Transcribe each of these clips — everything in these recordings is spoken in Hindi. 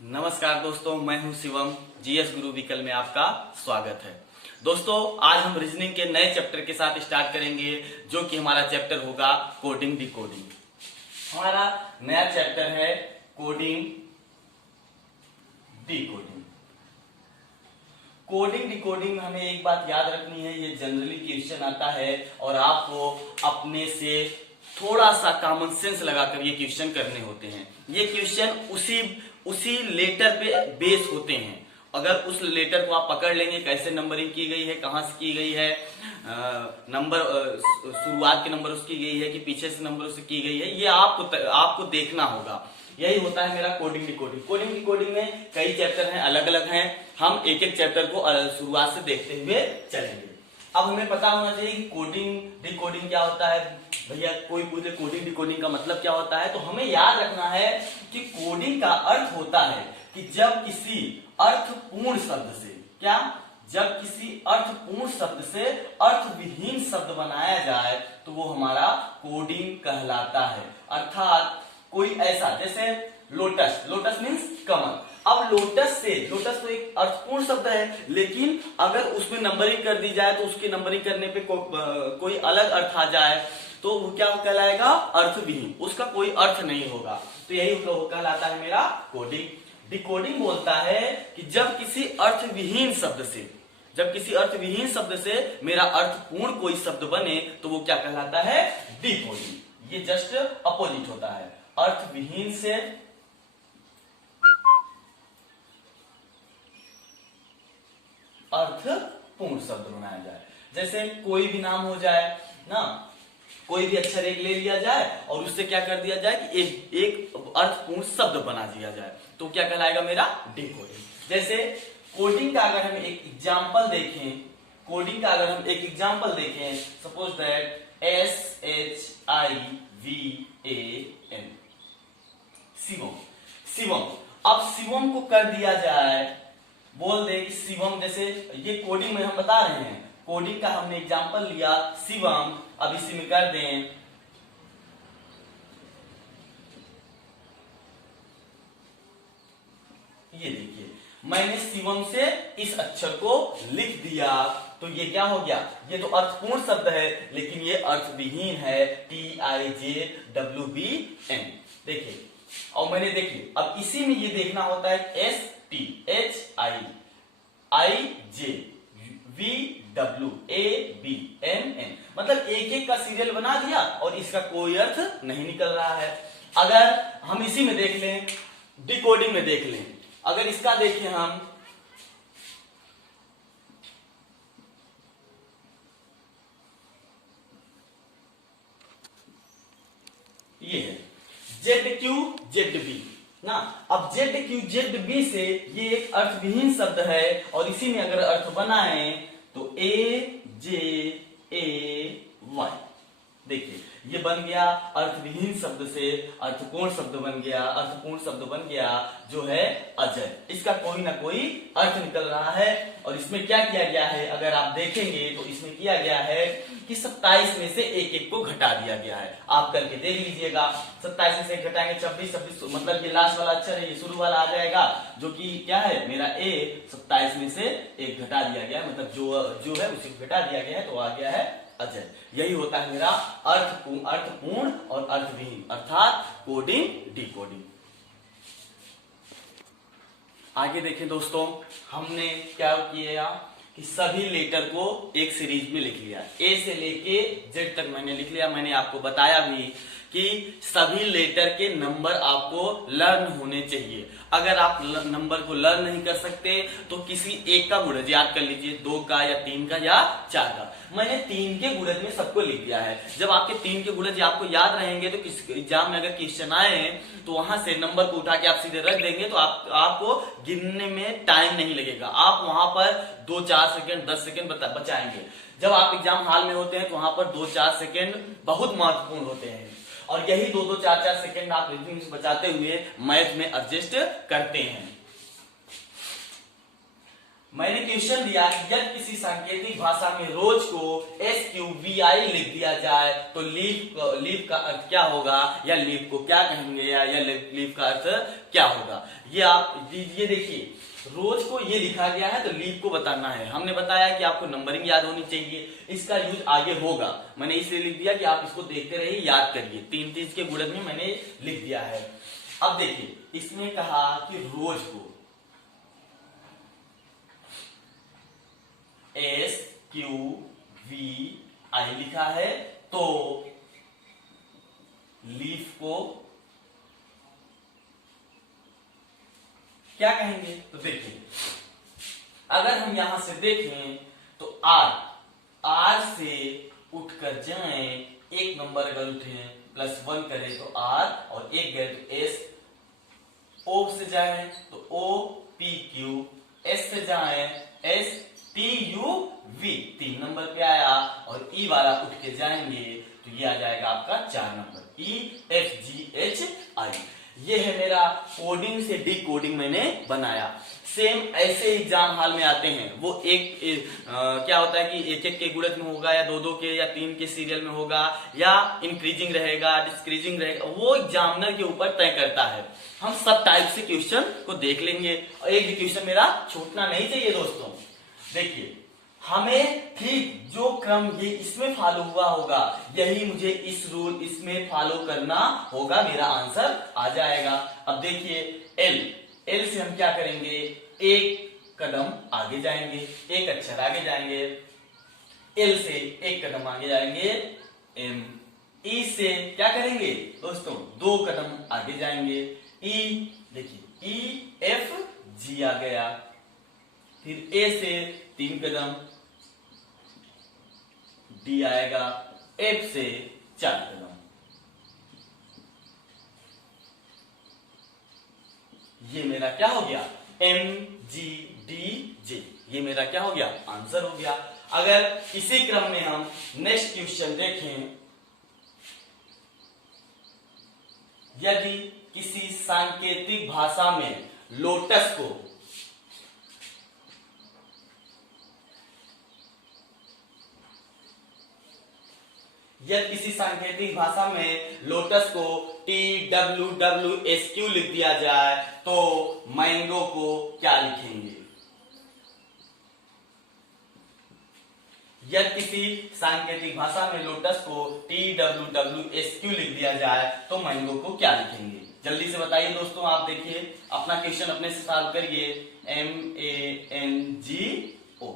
नमस्कार दोस्तों, मैं हूं शिवम। जीएस गुरु विकल में आपका स्वागत है। दोस्तों, आज हम रीजनिंग के नए चैप्टर के साथ स्टार्ट करेंगे, जो कि हमारा चैप्टर होगा कोडिंग डिकोडिंग। हमारा नया चैप्टर है कोडिंग डिकोडिंग। कोडिंग डिकोडिंग में हमें एक बात याद रखनी है, ये जनरली क्वेश्चन आता है और आपको अपने से थोड़ा सा कॉमन सेंस लगाकर ये क्वेश्चन करने होते हैं। ये क्वेश्चन उसी लेटर पे बेस होते हैं। अगर उस लेटर को आप पकड़ लेंगे, कैसे नंबरिंग की गई है, कहां से की गई है, नंबर शुरुआत के नंबर उसकी गई है कि पीछे से नंबर उससे की गई है, ये आपको देखना होगा। यही होता है मेरा कोडिंग डिकोडिंग। कोडिंग डिकोडिंग में कई चैप्टर हैं, अलग अलग हैं। हम एक एक चैप्टर को शुरुआत से देखते हुए चलेंगे। अब हमें पता होना चाहिए कि कोडिंग डिकोडिंग क्या होता है। भैया कोई पूछे कोडिंग डिकोडिंग का मतलब क्या होता है, तो हमें याद रखना है कि कोडिंग का अर्थ होता है कि जब किसी अर्थपूर्ण शब्द से जब किसी अर्थपूर्ण शब्द से अर्थविहीन शब्द बनाया जाए तो वो हमारा कोडिंग कहलाता है। अर्थात कोई ऐसा, जैसे लोटस मीन्स कमल। अब लोटस तो एक अर्थपूर्ण शब्द है, लेकिन अगर उसमें नंबरिंग कर दी जाए तो उसके नंबरिंग करने पे कोई अलग अर्थ आ जाए तो वो क्या कहलाएगा, अर्थविहीन। उसका कोई अर्थ नहीं होगा। तो यही कहलाता है मेरा कोडिंग। डिकोडिंग बोलता है कि जब किसी अर्थविहीन शब्द से मेरा अर्थपूर्ण कोई शब्द बने तो वो क्या कहलाता है, डिकोडिंग। ये जस्ट अपोजिट होता है। अर्थविहीन से अर्थपूर्ण शब्द बनाया जाए। जैसे कोई भी नाम हो जाए ना, कोई भी अक्षर एक ले लिया जाए और उससे क्या कर दिया जाए कि एक अर्थपूर्ण शब्द बना दिया जाए, तो क्या कहलाएगा मेरा, डिकोडिंग। जैसे कोडिंग का अगर हम एक एग्जांपल देखें, सपोज दैट SHIVAM, शिवम। अब शिवम को कर दिया जाए, बोल दे कि शिवम, जैसे ये कोडिंग में हम बता रहे हैं, कोडिंग का हमने एग्जांपल लिया शिवम। अब इसी में कर दें ये, देखिए मैंने शिवम से इस अक्षर को लिख दिया, तो ये क्या हो गया, ये तो अर्थपूर्ण शब्द है लेकिन ये अर्थविहीन है, TIJWBN। देखिए, और मैंने देखिए अब इसी में ये देखना होता है STHIJVWABMN, मतलब एक एक का सीरियल बना दिया और इसका कोई अर्थ नहीं निकल रहा है। अगर हम इसी में देख लें, डिकोडिंग में देख लें, अगर इसका देखें हम, ये है ZQZB ना। अब ZQZB से ये एक अर्थविहीन शब्द है और इसी में अगर अर्थ बनाए तो AJAY, देखिए ये बन गया अर्थविहीन शब्द से अर्थपूर्ण शब्द बन गया। अर्थपूर्ण शब्द बन गया जो है अजय। इसका कोई ना कोई अर्थ निकल रहा है। और इसमें क्या किया गया है, अगर आप देखेंगे तो इसमें किया गया है कि 27 में से एक एक को घटा दिया गया है। आप करके देख लीजिएगा, 27 में से एक घटाएंगे 26, मतलब ये लास्ट वाला अक्षर है, ये शुरू वाला आ जाएगा, जो कि क्या है मेरा A। 27 में से एक घटा दिया गया, मतलब जो है उसे घटा दिया गया है, तो आ गया है अजय। यही होता है मेरा अर्थपूर्ण और अर्थविहीन, अर्थात कोडिंग डिकोडिंग। आगे देखें दोस्तों, हमने क्या किया कि सभी लेटर को एक सीरीज में लिख लिया, A से लेके Z तक मैंने लिख लिया। मैंने आपको बताया भी कि सभी लेटर के नंबर आपको लर्न होने चाहिए। अगर आप नंबर को लर्न नहीं कर सकते तो किसी एक का गुणज याद कर लीजिए, 2 का या 3 का या 4 का। मैंने 3 के गुणज में सबको लिख दिया है। जब आपके 3 के गुणज आपको याद रहेंगे तो किसी एग्जाम में अगर क्वेश्चन आए तो वहां से नंबर को उठा के आप सीधे रख देंगे, तो आपको गिनने में टाइम नहीं लगेगा। आप वहां पर 2-4 सेकंड 10 सेकंड बचाएंगे। जब आप एग्जाम हॉल में होते हैं तो वहां पर 2-4 सेकंड बहुत महत्वपूर्ण होते हैं और यही 2-2, 4-4 सेकंड आप रीजनिंग से बचाते हुए मैथ में एडजस्ट करते हैं। मैंने क्वेश्चन दिया कि यदि किसी सांकेतिक भाषा में रोज को SQVI लिख दिया जाए तो लीव का अर्थ क्या होगा, या लीव को क्या कहेंगे, या लीव का अर्थ क्या होगा। ये आप ये देखिए, रोज को ये लिखा गया है तो लीव को बताना है। हमने बताया कि आपको नंबरिंग याद होनी चाहिए, इसका यूज आगे होगा, मैंने इसलिए लिख दिया कि आप इसको देखते रहिए, याद करिए। 3 चीज के गुणक में मैंने लिख दिया है। अब देखिए, इसमें कहा कि रोज को SQVI लिखा है, तो लीफ को क्या कहेंगे। तो देखिए, अगर हम यहां से देखें तो आर से उठकर जाएं, एक नंबर अगर उठे +1 करें तो आर, और एक गए तो एस। ओ से जाएं तो OPQ, एस से जाएं STUV, 3 नंबर पे आया, और ई वाला उठ के जाएंगे तो ये आ जाएगा आपका 4 नंबर, EFGHI। ये है मेरा कोडिंग से डी कोडिंग मैंने बनाया। सेम ऐसे एग्जाम हाल में आते हैं, वो क्या होता है कि 1-1 के गुणक में होगा, या 2-2 के या 3 के सीरियल में होगा, या इंक्रीजिंग रहेगा, डिस्क्रीजिंग रहेगा, वो एग्जामिनर के ऊपर तय करता है। हम सब टाइप से क्वेश्चन को देख लेंगे, और एक भी क्वेश्चन मेरा छूटना नहीं चाहिए दोस्तों। देखिए, हमें ठीक जो क्रम ये इसमें फॉलो हुआ होगा, यही मुझे इस रूल इसमें फॉलो करना होगा, मेरा आंसर आ जाएगा। अब देखिए, एल से हम क्या करेंगे, एक कदम आगे जाएंगे, एक अक्षर आगे जाएंगे। एल से एक कदम आगे जाएंगे, एम। ई से क्या करेंगे दोस्तों, 2 कदम आगे जाएंगे। ई देखिए, EFG आ गया। फिर ए से 3 कदम, डी आएगा। एफ से 4 कदम। ये मेरा क्या हो गया, MGDJ। ये मेरा क्या हो गया, आंसर हो गया। अगर इसी क्रम में हम नेक्स्ट क्वेश्चन देखें, यदि किसी सांकेतिक भाषा में लोटस को TWWSQ लिख दिया जाए तो मैंगो को क्या लिखेंगे। यदि किसी सांकेतिक भाषा में लोटस को TWWSQ लिख दिया जाए तो मैंगो को क्या लिखेंगे। जल्दी से बताइए दोस्तों, आप देखिए, अपना क्वेश्चन अपने से सॉल्व करिए। MANGO।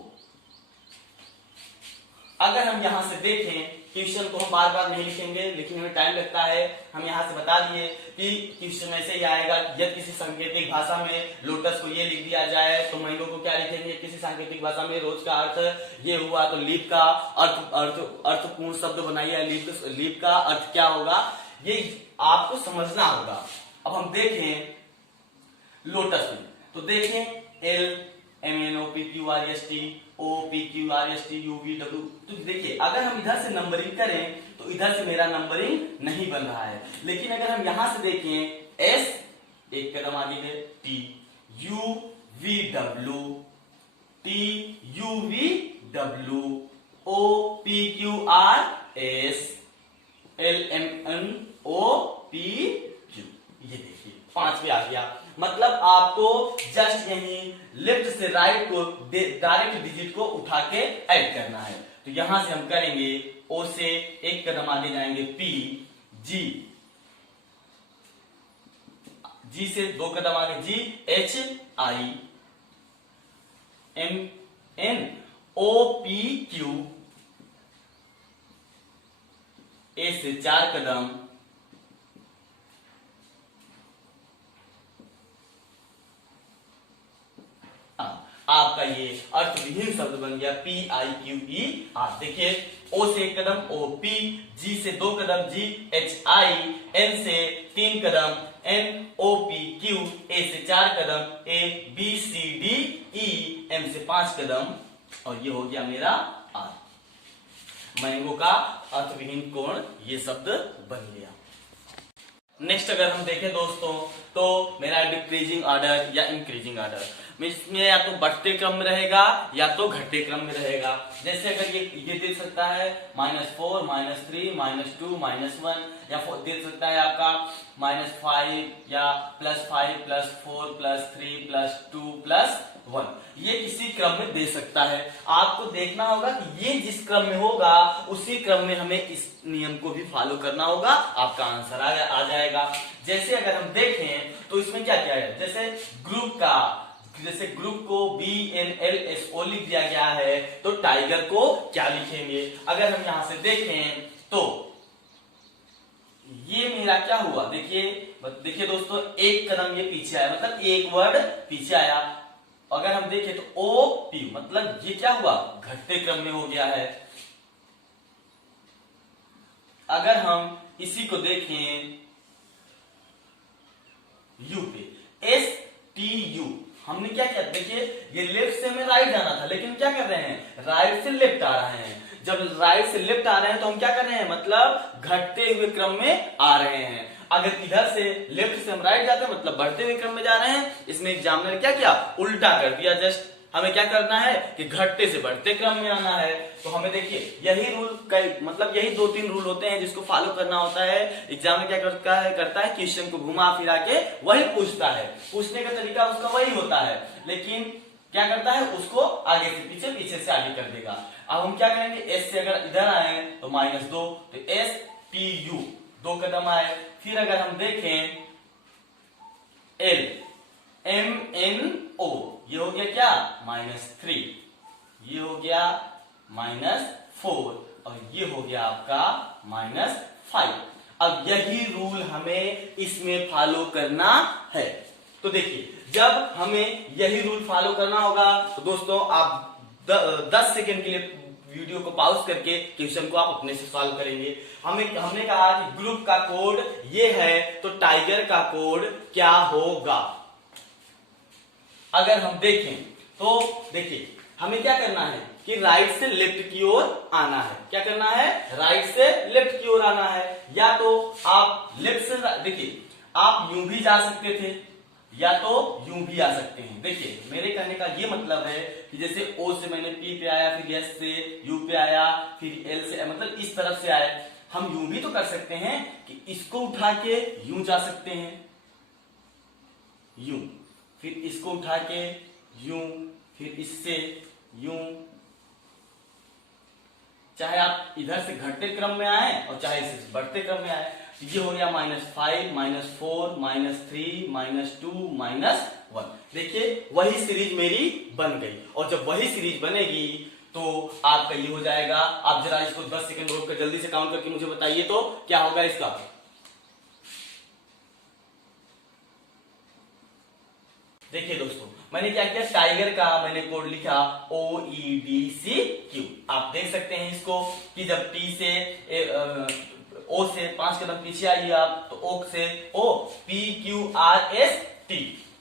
अगर हम यहां से देखें, क्वेश्चन को हम बार बार नहीं लिखेंगे, लिखने में टाइम लगता है, हम यहां से बता दिए कि क्वेश्चन ऐसे ही आएगा, यदि किसी सांकेतिक भाषा में लोटस को ये लिख दिया जाए तो मैंगो को क्या लिखेंगे। किसी सांकेतिक भाषा में रोज का अर्थ ये हुआ तो लीफ का अर्थपूर्ण शब्द बनाइए, लीफ का अर्थ क्या होगा, ये आपको समझना होगा। अब हम देखें लोटस में, तो देखें LMNOPQRST OPQRSTUVW। तो देखिए, अगर हम इधर से नंबरिंग करें तो इधर से मेरा नंबरिंग नहीं बन रहा है, लेकिन अगर हम यहां से देखें, S एक कदम आगे है, TUVW OPQRS LMNOPQ। ये देखिए 5 पे आ गया। मतलब आपको जस्ट यही लेफ्ट से राइट को डायरेक्ट डिजिट को उठा के ऐड करना है। तो यहां से हम करेंगे, ओ से एक कदम आगे जाएंगे, P, G से 2 कदम आगे, GHIMNOPQ, ए से 4 कदम, आपका ये अर्थविहीन शब्द बन गया PIQE। देखिए, O से 1 कदम OP, G से 2 कदम GHI, N से 3 कदम NOPQ, A से 4 कदम ABCDE, M से 5 कदम, और ये हो गया मेरा R। मैंगो का अर्थविहीन कोण ये शब्द बन गया। नेक्स्ट अगर हम देखें दोस्तों तो मेरा डिक्रीजिंग ऑर्डर या इंक्रीजिंग ऑर्डर इसमें या तो बढ़ते क्रम में रहेगा या तो घटते क्रम में रहेगा। जैसे अगर ये दे सकता है -4 -3 -2 -1 या दे सकता है आपका -5 या +5 +4 +3 +2 +1, ये किसी क्रम में दे सकता है। आपको देखना होगा कि ये जिस क्रम में होगा उसी क्रम में हमें इस नियम को भी फॉलो करना होगा, आपका आंसर आ जाएगा। जैसे अगर हम देखें तो इसमें क्या क्या है, जैसे ग्रुप को BNLSO लिख दिया गया है तो टाइगर को क्या लिखेंगे। अगर हम यहां से देखें तो ये मेरा क्या हुआ, देखिए दोस्तों एक कदम ये पीछे आया, मतलब एक वर्ड पीछे आया। अगर हम देखें तो OP मतलब ये क्या हुआ, घटते क्रम में हो गया है। अगर हम इसी को देखें U पे STU, हमने क्या किया, देखिए ये लेफ्ट से हमें राइट जाना था लेकिन क्या कर रहे हैं, राइट से लेफ्ट आ रहे हैं। जब राइट से लेफ्ट आ रहे हैं तो हम क्या कर रहे हैं, मतलब घटते हुए क्रम में आ रहे हैं। अगर इधर से लेफ्ट से हम राइट जाते हैं मतलब बढ़ते हुए क्रम में जा रहे हैं। इसमें एग्जामिनर क्या किया, उल्टा कर दिया। जस्ट हमें क्या करना है कि घटते से बढ़ते क्रम में आना है। तो हमें देखिए यही रूल मतलब यही 2-3 रूल होते हैं जिसको फॉलो करना होता है। एग्जाम क्या करता है क्वेश्चन को घुमा फिरा के वही पूछता है, पूछने का तरीका उसका वही होता है, लेकिन क्या करता है उसको आगे से पीछे, पीछे से आगे कर देगा। अब हम क्या करेंगे, एस से अगर इधर आए तो -2 तो STU 2 कदम आए। फिर अगर हम देखें LMNO ये हो गया क्या, -3, ये हो गया -4 और ये हो गया आपका -5। अब यही रूल हमें इसमें फॉलो करना है। तो देखिए जब हमें यही रूल फॉलो करना होगा तो दोस्तों आप 10 सेकेंड के लिए वीडियो को पॉज करके क्वेश्चन को आप अपने से सॉल्व करेंगे। हमने कहा कि ग्रुप का कोड ये है तो टाइगर का कोड क्या होगा। अगर हम देखें तो देखिए हमें क्या करना है कि राइट से लेफ्ट की ओर आना है। क्या करना है, राइट से लेफ्ट की ओर आना है। या तो आप लेफ्ट से, देखिए आप यूं भी जा सकते थे या तो यूं भी आ सकते हैं। देखिए मेरे कहने का ये मतलब है कि जैसे O से मैंने P पे आया, फिर S से U पे आया, फिर L से, मतलब इस तरफ से आए। हम यूं भी तो कर सकते हैं कि इसको उठा के यूं जा सकते हैं, यूं, फिर इसको उठा के यूं, फिर इससे यूं। चाहे आप इधर से घटते क्रम में आए और चाहे इससे बढ़ते क्रम में आए। ये हो गया -5 -4 -3 -2 -1। देखिए वही सीरीज मेरी बन गई, और जब वही सीरीज बनेगी तो आपका ये हो जाएगा। आप जरा इसको 10 सेकंड रोक कर जल्दी से काउंट करके मुझे बताइए तो क्या होगा इसका। देखिए दोस्तों मैंने क्या किया, टाइगर का मैंने कोड लिखा OEDCQ। आप देख सकते हैं इसको कि जब T से O से 5 कदम पीछे आइए आप तो O से O, PQRST,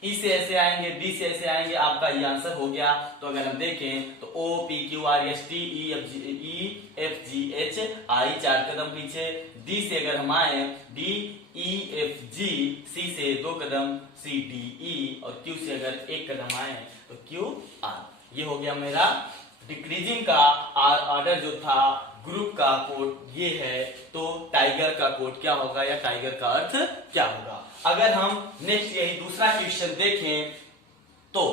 E से ऐसे आएंगे, D से ऐसे आएंगे, आपका ये आंसर हो गया। तो अगर हम देखें तो O PQRST EFGH I 4 कदम पीछे, D से अगर हम आए DEFG, C से 2 कदम CDE और Q से अगर 1 कदम आए तो QR। ये हो गया मेरा डिक्रीजिंग का ऑर्डर जो था। ग्रुप का कोड ये है तो टाइगर का कोड क्या होगा या टाइगर का अर्थ क्या होगा। अगर हम नेक्स्ट यही दूसरा क्वेश्चन देखें तो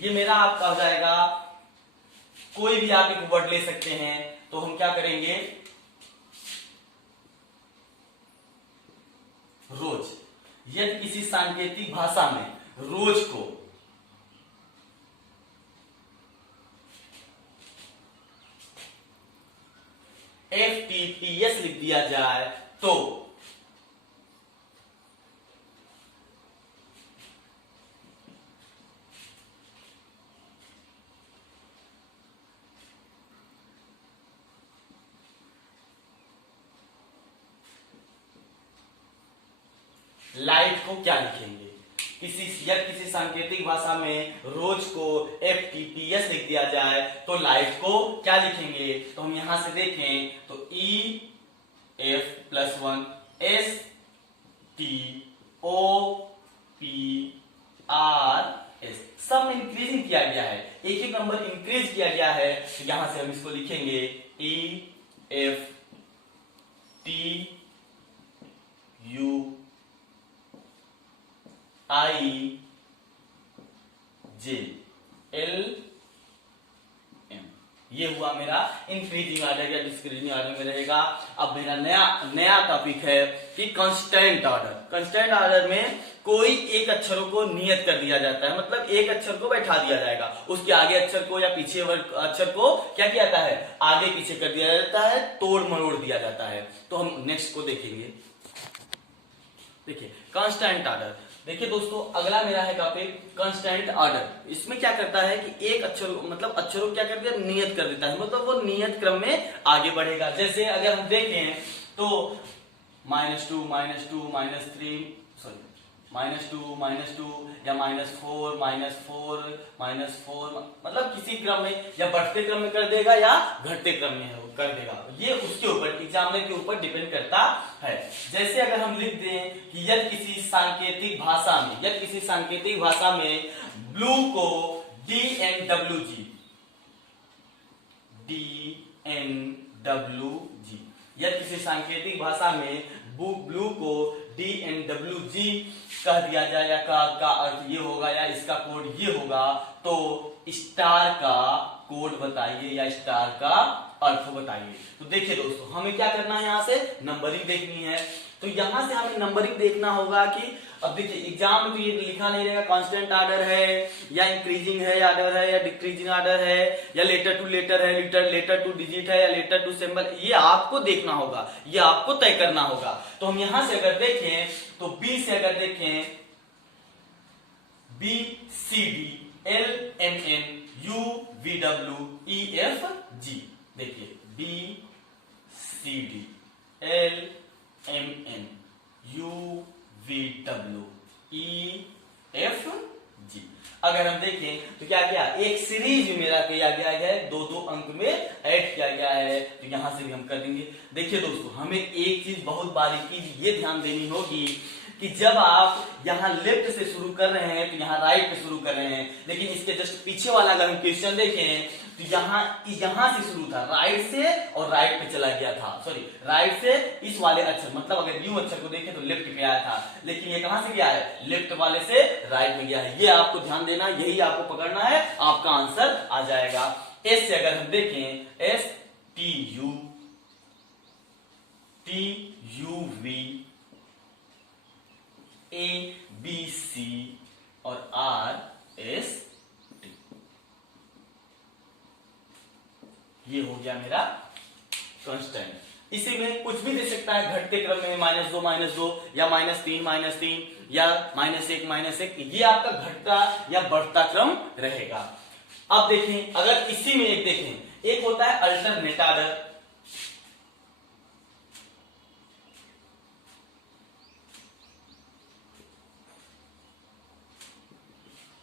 ये मेरा आपका हो जाएगा, कोई भी आप एक वर्ड ले सकते हैं। तो हम क्या करेंगे, रोज। यदि किसी सांकेतिक भाषा में रोज को FTTS लिख दिया जाए तो लाइट को क्या लिखेंगे। किसी सांकेतिक भाषा में रोज को FTTS लिख दिया जाए तो लाइट को क्या लिखेंगे। तो हम यहां से देखें तो EF+1 STOPRS, सब में इंक्रीजिंग किया गया है, एक एक नंबर इंक्रीज किया गया है। तो यहां से हम इसको लिखेंगे EFTUIJLM, ये हुआ मेरा इंक्रीजिंग ऑर्डर या डिक्रीजिंग ऑर्डर में रहेगा। अब मेरा नया टॉपिक है कि कांस्टेंट ऑर्डर। कांस्टेंट ऑर्डर में कोई एक अक्षरों को नियत कर दिया जाता है, मतलब एक अक्षर को बैठा दिया जाएगा, उसके आगे अक्षर को या पीछे अक्षर को क्या किया जाता है, आगे पीछे कर दिया जाता है, तोड़ मरोड़ दिया जाता है। तो हम नेक्स्ट को देखेंगे। देखिए कांस्टेंट ऑर्डर, देखिए दोस्तों अगला मेरा है टॉपिक कांस्टेंट ऑर्डर। इसमें क्या करता है कि एक अक्षर मतलब अक्षरों क्या कर दिया, नियत कर देता है, मतलब वो नियत क्रम में आगे बढ़ेगा। जैसे अगर हम देखें तो -2 -2 -3 सॉरी -2 या -4 मतलब किसी क्रम में या बढ़ते क्रम में कर देगा या घटते क्रम में कर देगा, ये उसके ऊपर एग्जामिनर के ऊपर डिपेंड करता है। जैसे अगर हम लिख दें कि यदि किसी सांकेतिक भाषा में ब्लू को DNWG यदि किसी सांकेतिक भाषा में ब्लू को DNWG कह दिया जाए या का अर्थ ये होगा या इसका कोड ये होगा, तो स्टार का कोड बताइए या स्टार का अर्थ बताइए। तो देखिए दोस्तों हमें क्या करना है, यहां से नंबरिंग देखनी है। तो यहां से हमें नंबरिंग देखना होगा कि अब देखिए एग्जाम में तो ये लिखा नहीं रहेगा कांस्टेंट ऑर्डर है या इंक्रीजिंग है ऑर्डर है या डिक्रीजिंग ऑर्डर है या लेटर टू लेटर है, लेटर टू डिजिट है या लेटर टू सिंबल, ये आपको देखना होगा, ये आपको तय करना होगा। तो हम यहां से अगर देखें तो बी से अगर देखें BCDLMNUVWEFG, देखिए BCDLMNUVWEFG। अगर हम देखें तो क्या किया, एक सीरीज में मेरा किया गया है, दो अंक में ऐड किया गया है, तो यहां से भी हम कर देंगे। देखिए दोस्तों हमें एक चीज बहुत बारीकी ये ध्यान देनी होगी कि जब आप यहाँ लेफ्ट से शुरू कर रहे हैं तो यहाँ राइट पे शुरू कर रहे हैं, लेकिन इसके जस्ट पीछे वाला अगर हम क्वेश्चन देखें तो यहाँ से शुरू था, राइट से और राइट पे चला गया था, सॉरी राइट से इस वाले अक्षर मतलब अगर यू अक्षर को देखें तो लेफ्ट पे आया था, लेकिन ये कहां से गया है, लेफ्ट वाले से राइट में गया है। ये आपको ध्यान देना, यही आपको पकड़ना है, आपका आंसर आ जाएगा। एस से अगर हम देखें STUV ABC और RST, ये हो गया मेरा कांस्टेंट। इसी में कुछ भी दे सकता है, घटते क्रम में -2 या -3 या -1 ये आपका घटता या बढ़ता क्रम रहेगा। अब देखें अगर इसी में एक देखें, एक होता है अल्टरनेट ऑर्डर,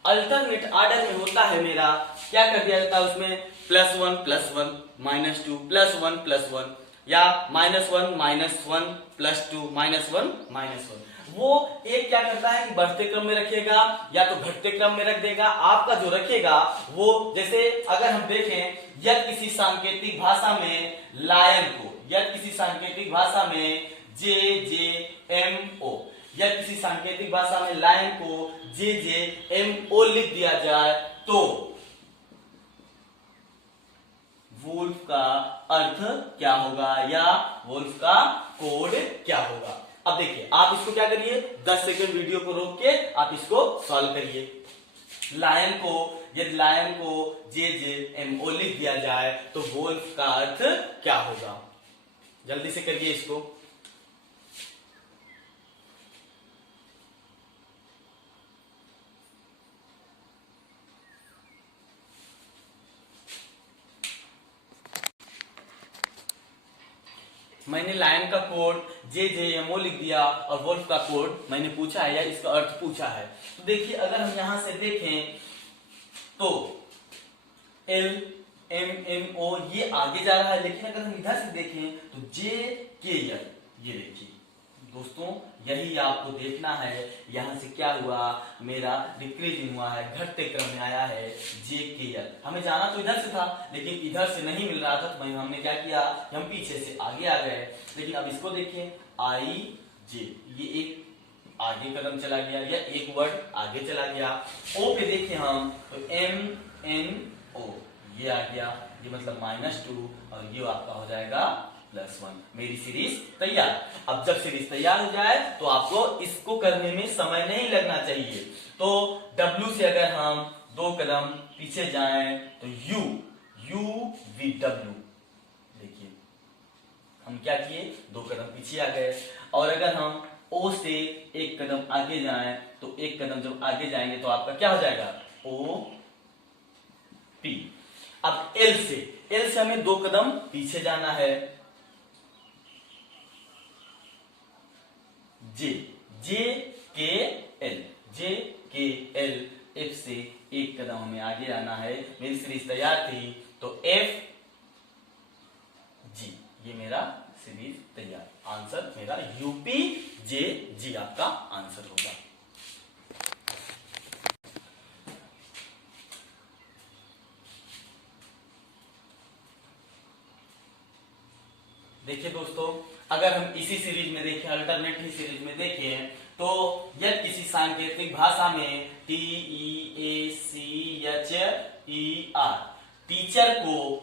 अल्टरनेट ऑर्डर में होता है मेरा क्या कर दिया जाता है, उसमें +1 +1 -2 +1 +1 या -1 -1 +2 -1 -1। वो एक क्या करता है कि बढ़ते क्रम में रखेगा या तो घटते क्रम में रख देगा। आपका जो रखेगा वो, जैसे अगर हम देखें यदि किसी सांकेतिक भाषा में लायन को, यदि किसी सांकेतिक भाषा में JJMO, यदि किसी सांकेतिक भाषा में लायन को JJMO लिख दिया जाए तो वुल्फ का अर्थ क्या होगा या वुल्फ का कोड क्या होगा। अब देखिए आप इसको क्या करिए, 10 सेकंड वीडियो को रोक के आप इसको सॉल्व करिए। लायन को, यदि लायन को JJMO लिख दिया जाए तो वुल्फ का अर्थ क्या होगा, जल्दी से करिए इसको। मैंने लायन का कोड JJMO लिख दिया और वुल्फ का कोड मैंने पूछा है या इसका अर्थ पूछा है। तो देखिए अगर हम यहां से देखें तो LMNO ये आगे जा रहा है, लेकिन अगर हम इधर से देखें तो JKL, ये देखिए दोस्तों यही आपको देखना है। यहाँ से क्या हुआ, मेरा डिक्रीजिंग हुआ है, घटते क्रम में आया है जे के एल। हमें जाना तो इधर से था लेकिन इधर से नहीं मिल रहा था, तो हमने क्या किया, हम पीछे से आगे आ गए। लेकिन अब इसको देखिए आई जे, ये एक आगे कदम चला गया या एक वर्ड आगे चला गया। ओ पे देखिए हम तो एम एन ओ ये आ गया, ये मतलब -2 और ये आपका हो जाएगा +1। मेरी सीरीज तैयार। अब जब सीरीज तैयार हो जाए तो आपको इसको करने में समय नहीं लगना चाहिए। तो W से अगर हम 2 कदम पीछे जाएं तो U V W, देखिए हम क्या किए, 2 कदम पीछे आ गए। और अगर हम O से 1 कदम आगे जाएं तो 1 कदम जब आगे जाएंगे तो आपका क्या हो जाएगा, O P। अब L से हमें 2 कदम पीछे जाना है, जे के एल, F से 1 कदम हमें आगे आना है। मेरी सीरीज तैयार थी तो F G, ये मेरा सीरीज तैयार। आंसर मेरा यूपी जे जी आपका आंसर होगा। देखिए दोस्तों, अगर हम इसी सीरीज में देखें, अल्टरनेटिव सीरीज में देखें तो यदि किसी सांकेतिक भाषा में TEACHER टीचर को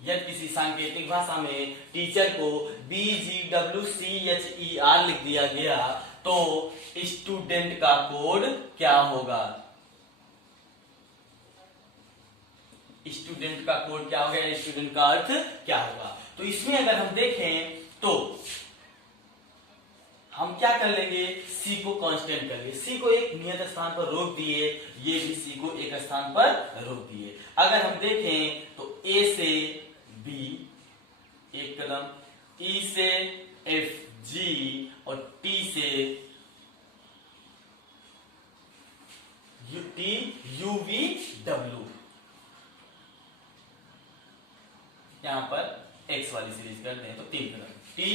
यदि किसी सांकेतिक भाषा में टीचर को BGWCHER लिख दिया गया तो स्टूडेंट का कोड क्या होगा, स्टूडेंट का कोड क्या होगा, स्टूडेंट का अर्थ क्या होगा। तो इसमें अगर हम देखें तो हम क्या कर लेंगे, सी को कांस्टेंट कर लिए, सी को एक नियत स्थान पर रोक दिए, ये भी सी को एक स्थान पर रोक दिए। अगर हम देखें तो ए से बी 1 कदम, ई से एफ जी और टी से टी यू वी डब्ल्यू, यहां पर एक्स वाली सीरीज करते हैं तो 3 कदम T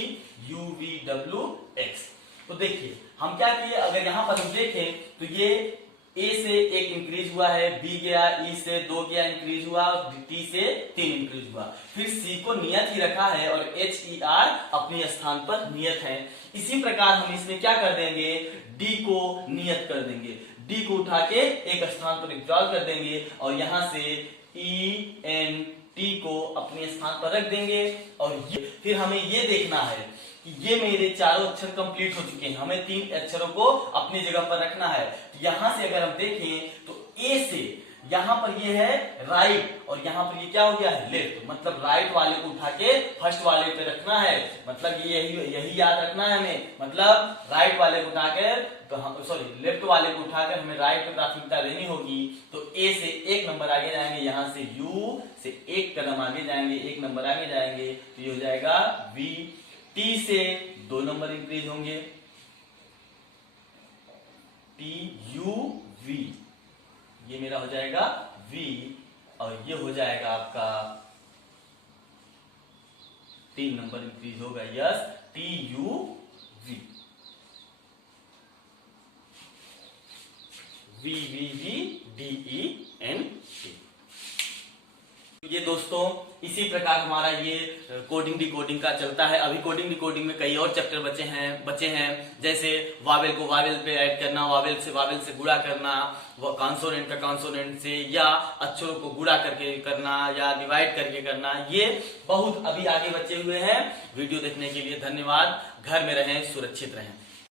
U V W X. तो देखिए हम क्या किए, अगर यहां पर हम देखें तो ये ए से 1 इंक्रीज हुआ है, बी गया, ई से 2 गया इंक्रीज हुआ, टी से 3 इंक्रीज हुआ, फिर सी को नियत ही रखा है और एच ई आर अपने स्थान पर नियत है। इसी प्रकार हम इसमें क्या कर देंगे, डी को नियत कर देंगे, डी को उठा के एक स्थान पर विड्रॉल कर देंगे और यहां से ई एन टी को अपने स्थान पर रख देंगे। और फिर हमें ये देखना है कि ये मेरे चारों अक्षर कंप्लीट हो चुके हैं, हमें 3 अक्षरों को अपनी जगह पर रखना है। तो यहां से अगर हम देखें तो ए से यहां पर ये है राइट और यहां पर ये क्या हो गया है लेफ्ट, मतलब राइट वाले को उठा के फर्स्ट वाले पे रखना है, मतलब यही याद रखना है हमें, मतलब राइट वाले को उठाकर लेफ्ट वाले को उठाकर हमें राइट पे प्राथमिकता देनी होगी। तो ए से 1 नंबर आगे जाएंगे, यहां से यू से 1 कदम आगे जाएंगे, 1 नंबर आगे जाएंगे तो ये हो जाएगा वी। टी से 2 नंबर इंक्रीज होंगे, टी यू वी, ये मेरा हो जाएगा वी और ये हो जाएगा आपका 3 नंबर इंक्रीज होगा, yes T U V, V V V D E N T. ये दोस्तों इसी प्रकार हमारा ये कोडिंग डिकोडिंग का चलता है। अभी कोडिंग डिकोडिंग में कई और चैप्टर बचे हैं जैसे वावेल को वावेल पे ऐड करना, वावेल से गुणा करना, कॉन्सोनेंट का कॉन्सोनेंट से, या अक्षरों को गुणा करके करना या डिवाइड करके करना, ये बहुत अभी आगे बचे हुए हैं। वीडियो देखने के लिए धन्यवाद। घर में रहें, सुरक्षित रहें।